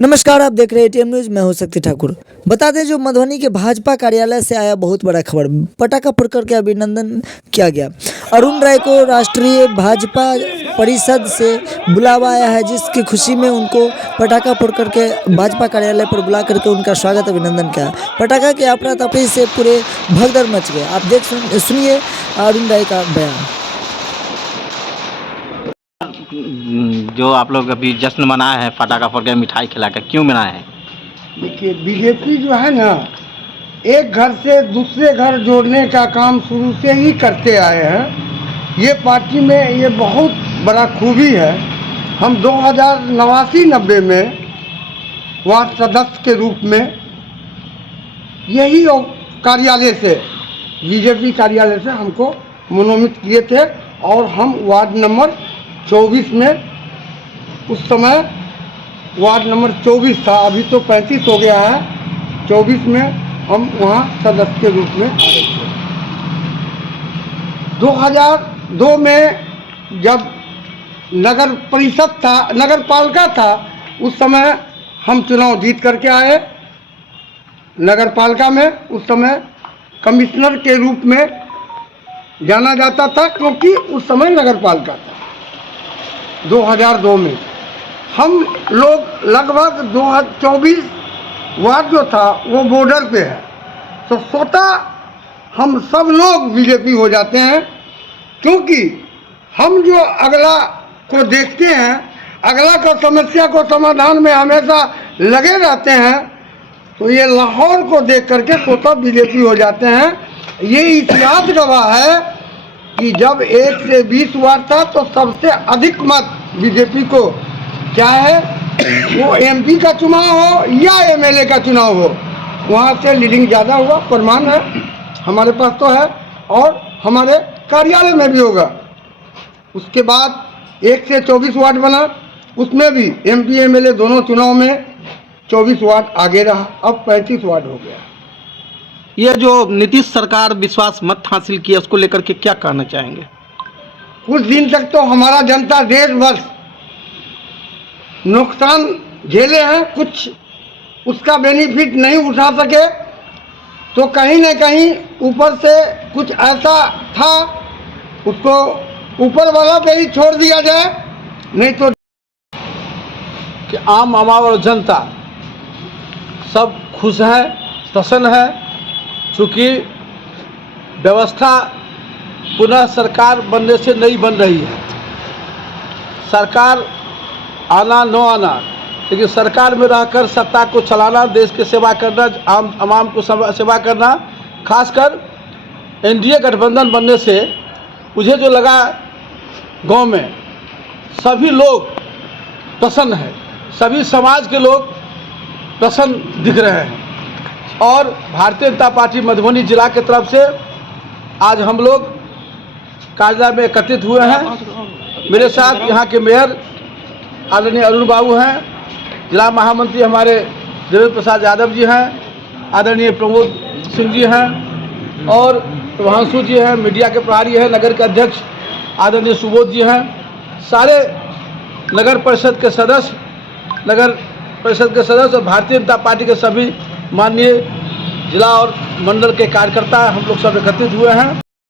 नमस्कार, आप देख रहे हैं एटीएम न्यूज। मैं हूं शक्ति ठाकुर। बता दें, जो मधुबनी के भाजपा कार्यालय से आया बहुत बड़ा खबर। पटाखा फोड़कर के अभिनंदन किया गया। अरुण राय को राष्ट्रीय भाजपा परिषद से बुलावा आया है, जिसकी खुशी में उनको पटाखा फोड़कर के भाजपा कार्यालय पर बुला करके उनका स्वागत अभिनंदन किया। पटाखा के अफरा तफरी से पूरे भगदड़ मच गए। आप सुनिए अरुण राय का बयान। जो आप लोग अभी जश्न मनाए हैं पटाखा फोड़ के मिठाई खिलाकर, क्यों मनाए हैं? देखिए, बीजेपी जो है ना, एक घर से दूसरे घर जोड़ने का काम शुरू से ही करते आए हैं। ये पार्टी में ये बहुत बड़ा खूबी है। हम 2089-90 में वार्ड सदस्य के रूप में यही कार्यालय से, बीजेपी कार्यालय से हमको मनोनीत किए थे और हम वार्ड नंबर 24 में, उस समय वार्ड नंबर 24 था, अभी तो 35 हो गया है, 24 में हम वहाँ सदस्य के रूप में आ रहे थे। 2002 में जब नगर परिषद था, नगर पालिका था, उस समय हम चुनाव जीत करके आए नगर पालिका में। उस समय कमिश्नर के रूप में जाना जाता था, क्योंकि उस समय नगर पालिका था। 2002 में हम लोग लगभग 24 वार्ड जो था वो बॉर्डर पे है, तो स्वतः हम सब लोग बीजेपी हो जाते हैं, क्योंकि हम जो अगला को देखते हैं, अगला का समस्या को समाधान में हमेशा लगे रहते हैं, तो ये लाहौर को देख करके स्वतः बीजेपी हो जाते हैं। ये इतिहास गवाह है कि जब 1 से 20 वार्ड था तो सबसे अधिक मत बीजेपी को, क्या है वो एमपी का चुनाव हो या एमएलए का चुनाव हो, वहाँ से लीडिंग ज़्यादा हुआ। प्रमाण है हमारे पास तो है, और हमारे कार्यालय में भी होगा। उसके बाद 1 से 24 वार्ड बना, उसमें भी एमपी एमएलए दोनों चुनाव में 24 वार्ड आगे रहा, अब 35 वार्ड हो गया। ये जो नीतीश सरकार विश्वास मत हासिल किया, उसको लेकर के क्या कहना चाहेंगे? कुछ दिन तक तो हमारा जनता देश भर नुकसान झेले हैं, कुछ उसका बेनिफिट नहीं उठा सके, तो कहीं न कहीं ऊपर से कुछ ऐसा था, उसको ऊपर वाला पे ही छोड़ दिया जाए, नहीं तो कि आम आवाम और जनता सब खुश है, प्रसन्न है। चूँकि व्यवस्था पुनः सरकार बनने से नहीं बन रही है। सरकार आना न आना, लेकिन सरकार में रहकर सत्ता को चलाना, देश की सेवा करना, आवाम को सेवा करना, खासकर एनडीए गठबंधन बनने से मुझे जो लगा, गांव में सभी लोग प्रसन्न हैं, सभी समाज के लोग प्रसन्न दिख रहे हैं। और भारतीय जनता पार्टी मधुबनी जिला के तरफ से आज हम लोग कार्यालय में एकत्रित हुए हैं। मेरे साथ यहाँ के मेयर आदरणीय अरुण बाबू हैं, जिला महामंत्री हमारे देवेंद्र प्रसाद यादव जी हैं, आदरणीय प्रमोद सिंह जी हैं, और प्रभांशु जी हैं, मीडिया के प्रभारी हैं, नगर के अध्यक्ष आदरणीय सुबोध जी हैं, सारे नगर परिषद के सदस्य और भारतीय जनता पार्टी के सभी माननीय जिला और मंडल के कार्यकर्ता हम लोग सब एकत्रित हुए हैं।